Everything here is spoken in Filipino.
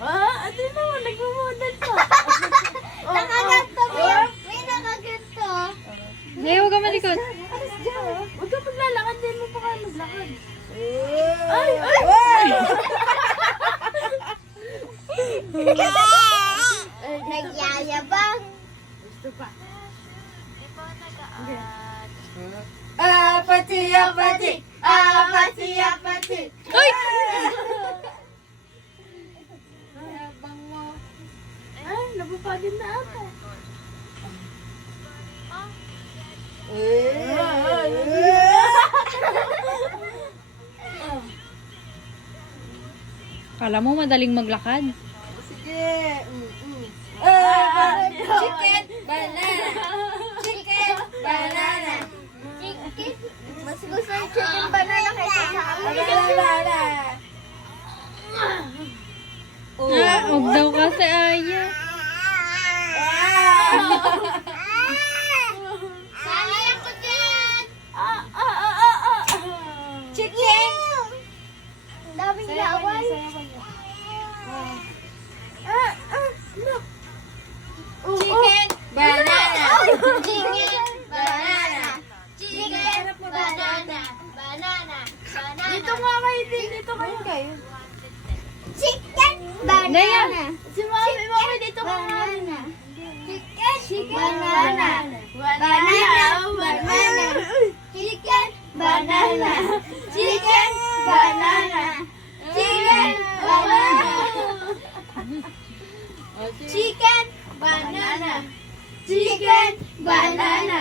Ate naman, nagmamodel pa. Nakaganto mo yan. May nakaganto. Hindi, huwag ka malikot. Huwag ka maglalakad, din mo pa kayo maglakad. Ay! Nagyayabang. Gusto pa. Apati, apati. Apati, apati. Ay! Yabang mo. Ay, napapagod na ata. Kala mo madaling maglakad? Sige. Chicken, banana. Chicken, banana. Chicken. Mas gusto yung chicken banana kaysa sa banana. Huwag daw kasi ayaw. Sali ako dyan. Chicken. Ang daming laway. Chicken, banana. Chicken, banana. Chicken, banana. Banana. Dito nga kayo, dito kayo. Chicken, Daya. banana. Si mami, dito ka nga. Banana. Chicken, banana. Banana, banana. Chicken, banana. Chicken, banana. Chicken, banana. Chicken, banana. Chicken, banana.